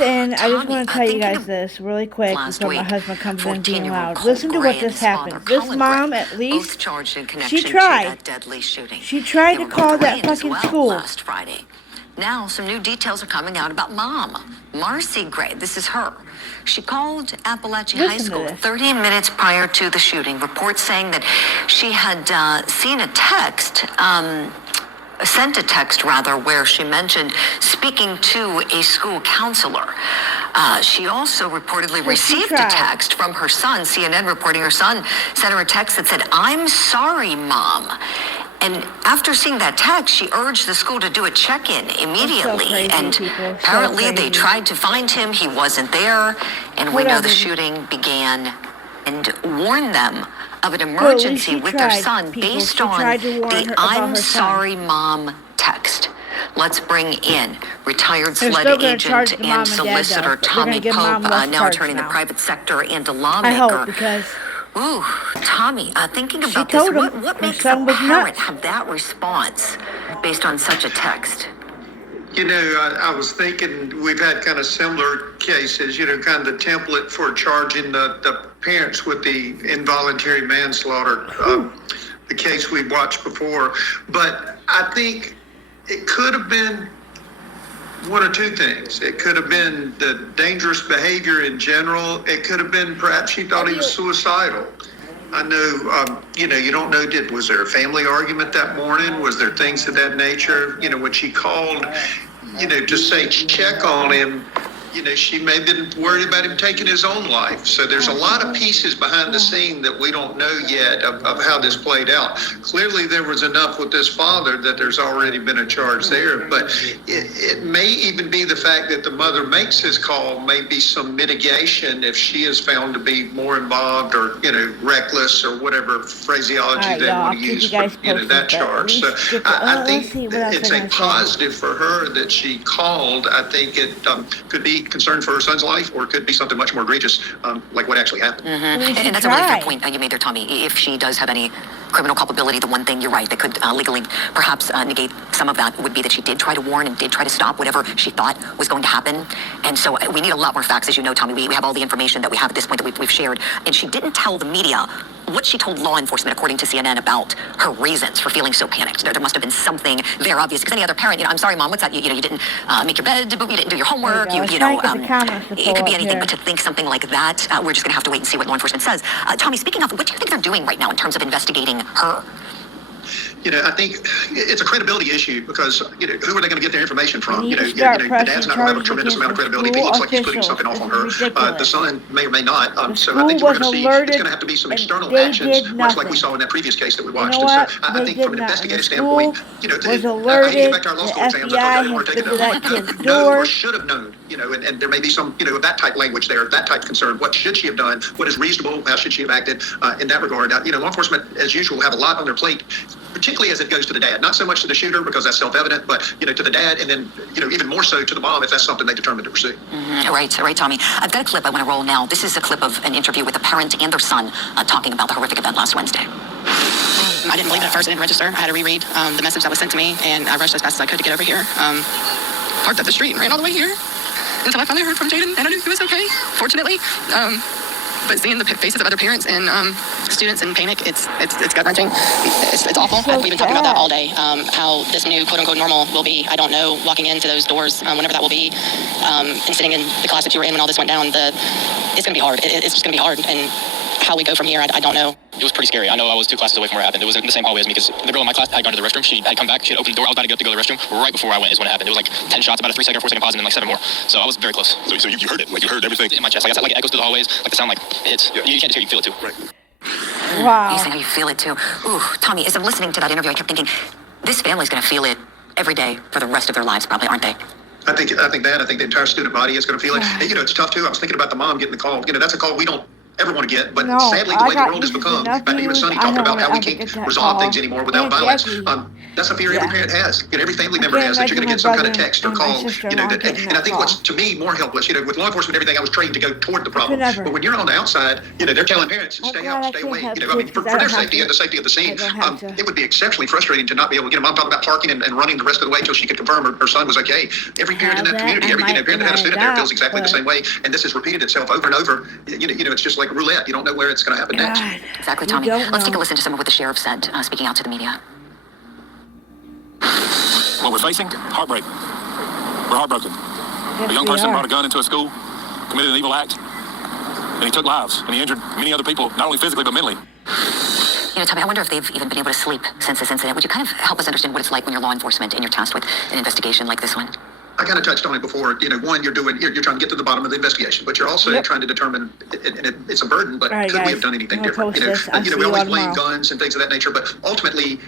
in. I just Tommy, want to tell you thinking guys of this really quick last before my week, husband comes in being 14-year-old loud. Cole Listen to Gray what and this his father, happens. This Colin mom, Gray, at both least, charged in she connection to tried. that deadly shooting. She tried They to were call both that arraigned as fucking well school. last Friday. Now, some new details are coming out about Mom, Marcy Gray. This is her. She called Appalachian High Listen to School this. 30 minutes prior to the shooting. Reports saying that she had seen a text, sent a text rather, where she mentioned speaking to a school counselor. She also reportedly received a text from her son, CNN reporting her son sent her a text that said, "I'm sorry, Mom." And after seeing that text, she urged the school to do a check-in immediately. So crazy, and people. apparently they tried to find him. He wasn't there. And we know the shooting began and warned them of an emergency with their son based on the "I'm sorry, Mom" text. Let's bring in retired SLED agent and solicitor Tommy Pope, now attorney in the private sector and a lawmaker. I hope, because ooh, Tommy, thinking about this, what makes a parent have that response based on such a text? You know, I was thinking we've had kind of similar cases, you know, kind of the template for charging the parents with the involuntary manslaughter, the case we watched before. But I think it could have been one or two things. It could have been the dangerous behavior in general. It could have been perhaps she thought he was suicidal. I know, you know, you don't know, was there a family argument that morning? Was there things of that nature? You know, when she called, you know, to say check on him, you know, she may have been worried about him taking his own life. So there's a lot of pieces behind the scene that we don't know yet of how this played out. Clearly there was enough with this father that there's already been a charge there, but it may even be the fact that the mother makes his call, may be some mitigation if she is found to be more involved or, you know, reckless or whatever phraseology they want to use for, you know, that charge. So I think it's a positive for her that she called. I think it could be concern for her son's life, or it could be something much more egregious, like what actually happened. And that's a really fair point you made there, Tommy. If she does have any criminal culpability, the one thing, you're right, that could legally perhaps negate some of that would be that she did try to warn and did try to stop whatever she thought was going to happen. And so we need a lot more facts, as you know, Tommy. We have all the information that we have at this point that we've shared. And she didn't tell the media what she told law enforcement, according to CNN, about her reasons for feeling so panicked. There must have been something there obvious, because any other parent, you know, I'm sorry, Mom, what's that? You know, you didn't make your bed, you didn't do your homework, you know, it could be anything, but to think something like that, we're just going to have to wait and see what law enforcement says. Tommy, speaking of, what do you think they're doing right now in terms of investigating her? You know, I think it's a credibility issue because, you know, who are they going to get their information from? You know, the dad's not going to have a tremendous amount of credibility. If he looks like he's putting something off on her, the son may or may not. So I think we're going to see, it's going to have to be some external actions, much like we saw in that previous case that we watched. And so I think from an investigative standpoint, you know, I hate to get back to our law school exams, I thought they were taking it know or should have known, you know, and there may be some, you know, that type language there, that type of concern. What should she have done? What is reasonable? How should she have acted in that regard? You know, law enforcement, as usual, have a lot on their plate, particularly as it goes to the dad, not so much to the shooter because that's self-evident, but, you know, to the dad, and then, you know, even more so to the mom if that's something they determine to pursue. Right, Tommy. I've got a clip I want to roll now. This is a clip of an interview with a parent and their son talking about the horrific event last Wednesday. I didn't believe it at first. I didn't register. I had to reread the message that was sent to me, and I rushed as fast as I could to get over here. Parked up the street and ran all the way here until I finally heard from Jaden, and I knew he was okay, fortunately. But seeing the faces of other parents and students in panic, it's gut-wrenching. It's awful. We've been talking about that all day, how this new quote-unquote normal will be. I don't know, walking into those doors, whenever that will be, and sitting in the class that you were in when all this went down, it's going to be hard. It's just going to be hard. And how we go from here, I don't know. It was pretty scary. I know I was 2 classes away from where it happened. It was in the same hallway as me because the girl in my class had gone to the restroom. She had come back. She had opened the door. I was about to get up to go to the restroom. Right before I went is when it happened. It was like 10 shots, about a 3-second or 4-second pause, and then like 7 more. So I was very close. So you heard it? Like you heard everything? In my chest. Like I said, like it echoes through the hallways. Like the sound like hits. Yeah. You can't just hear it, you feel it too. Right. Wow. You say you feel it too. Ooh, Tommy, as I'm listening to that interview, I kept thinking, this family's going to feel it every day for the rest of their lives, probably, aren't they? I think the entire student body is going to feel it. And, you know, it's tough too. I was thinking about the mom getting the call. You know, that's a call we don't ever want to get. But No, sadly, the I way the got world has used to become, nothing. even Sonny I talked don't about how we ever can't get that resolve call. things anymore without Aunt violence. Jackie. That's a fear every Yeah. parent has. Every family I member can't has, that you're going to imagine get some my kind of brother text or and my call. sister-in-law And getting I that think call. what's to me more helpless, with law enforcement and everything, I was trained to go toward the problem. never. But when you're on the outside, they're telling parents, I'm stay glad out, I stay can't away. have I mean, kids for 'cause I their don't have safety to. and the safety of the scene, I don't have to. it would be exceptionally frustrating to not be able. Mom talked about parking and running the rest of the way until she could confirm her son was okay. Every parent in Have that that, community, and every parent that had a student there feels that, exactly the but- same way, and this has repeated itself over and over. It's just like roulette. You don't know where it's going to happen next. God, Exactly, you Tommy. don't Let's take a know. listen to some of what the sheriff said, speaking out to the media. What we're facing, heartbreak. We're heartbroken. Yes, A young we person are. brought a gun into a school, committed an evil act, and he took lives, and he injured many other people, not only physically, but mentally. Tommy, I wonder if they've even been able to sleep since this incident. Would you kind of help us understand what it's like when you're law enforcement and you're tasked with an investigation like this one? I kind of touched on it before. One, you're trying to get to the bottom of the investigation, but you're also Yep. trying to determine, and it's a burden, but All right, could we guys, have done anything I'm gonna different? post this. I'll see We you always all blame tomorrow. guns and things of that nature, but ultimately,